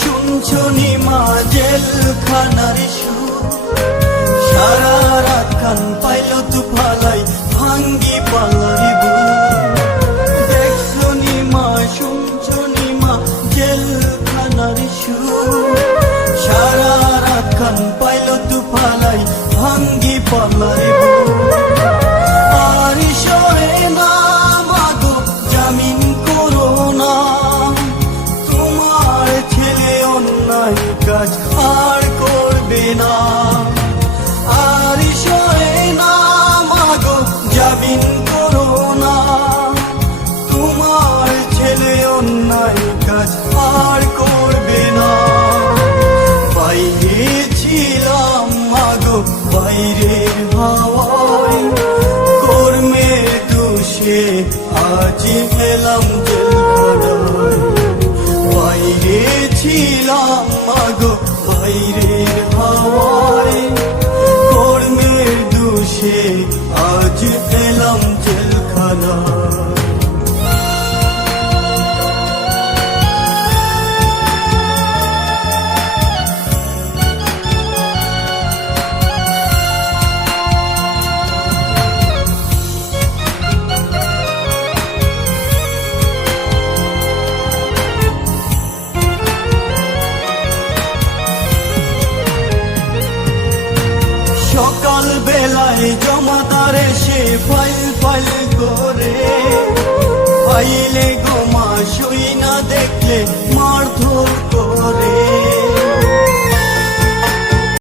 শুনছো নি মা জেলখানার সুর, সারা রাত কান পাইল তু ফালাই ভাঙ্গি পাল্লারি বুক। দেখছো নি মা শুনছো নি মা জেলখানার সুর, সারা রাত কান পাইল তু ফালাই ভাঙ্গি পাল্লারি বুক। আর সরে না মাগো জামিন করো না, তোমার ছেলে অন্যায় কাজ আর করবে না। আর সরে না মাগো জামিন করো না, তোমার ছেলে অন্যায় কাজ আর করবে না। বাইরে ছিলাম মাগো বাইরের হাওয়ায়, কর্মের দোষে আজ পেলাম জেলখানায়। বাইরে ছিলাম মাগো বাইরের হাওয়ায়, কর্মের দোষে আজ পেলাম জেলখানায়। সকাল বেলায় জমাদার এসে ফাইল ফাইল করে, ফাইলে গোমা শুই না দেখলে মারধর করে।